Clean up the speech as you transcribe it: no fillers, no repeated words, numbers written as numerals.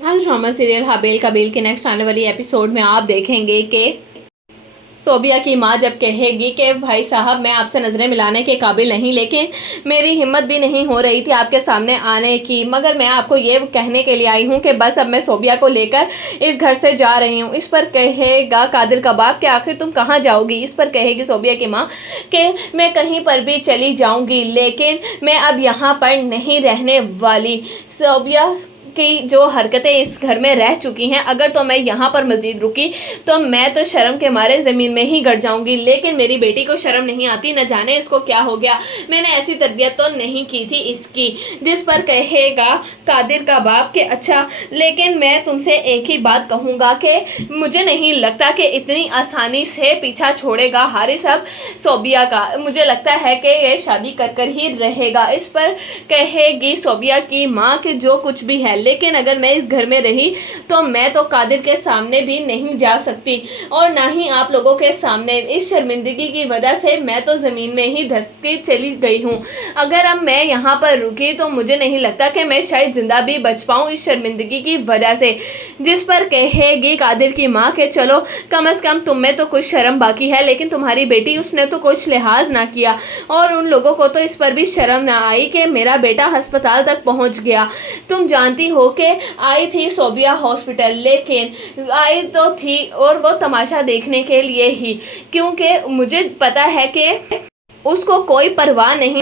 आज drama serial हबेल कबील के next आने वाली एपिसोड में आप देखेंगे कि सोबिया की माँ जब कहेगी कि भाई साहब मैं आपसे नज़रें मिलाने के काबिल नहीं, लेकिन मेरी हिम्मत भी नहीं हो रही थी आपके सामने आने की, मगर मैं आपको ये कहने के लिए आई हूँ कि बस अब मैं सोबिया को लेकर इस घर से जा रही हूँ। इस पर कहेगा कादिर का बाप कि आखिर तुम कहाँ जाओगी। इस पर कहेगी सोबिया की माँ कि मैं कहीं पर भी चली जाऊँगी, लेकिन मैं अब यहाँ पर नहीं रहने वाली। सोबिया की जो हरकतें इस घर में रह चुकी हैं, अगर तो मैं यहाँ पर मज़ीद रुकी तो मैं तो शर्म के मारे ज़मीन में ही गड़ जाऊंगी। लेकिन मेरी बेटी को शर्म नहीं आती, न जाने इसको क्या हो गया, मैंने ऐसी तरबियत तो नहीं की थी इसकी। जिस पर कहेगा कादिर का बाप कि अच्छा, लेकिन मैं तुमसे एक ही बात कहूँगा कि मुझे नहीं लगता कि इतनी आसानी से पीछा छोड़ेगा हारिस अब सोबिया का। मुझे लगता है कि ये शादी कर कर ही रहेगा। इस पर कहेगी सोबिया की माँ कि जो कुछ भी है, लेकिन अगर मैं इस घर में रही तो मैं तो कादिर के सामने भी नहीं जा सकती, और ना ही आप लोगों के सामने। इस शर्मिंदगी की वजह से मैं तो ज़मीन में ही धंसती चली गई हूँ। अगर अब मैं यहाँ पर रुकी तो मुझे नहीं लगता कि मैं शायद ज़िंदा भी बच पाऊँ इस शर्मिंदगी की वजह से। जिस पर कहेगी कादिर की माँ के चलो कम से कम तुम में तो कुछ शर्म बाकी है, लेकिन तुम्हारी बेटी उसने तो कुछ लिहाज ना किया, और उन लोगों को तो इस पर भी शर्म ना आई कि मेरा बेटा अस्पताल तक पहुँच गया। तुम जानती हो कि आई थी सोबिया हॉस्पिटल, लेकिन आई तो थी और वो तमाशा देखने के लिए ही, क्योंकि मुझे पता है कि उसको कोई परवाह नहीं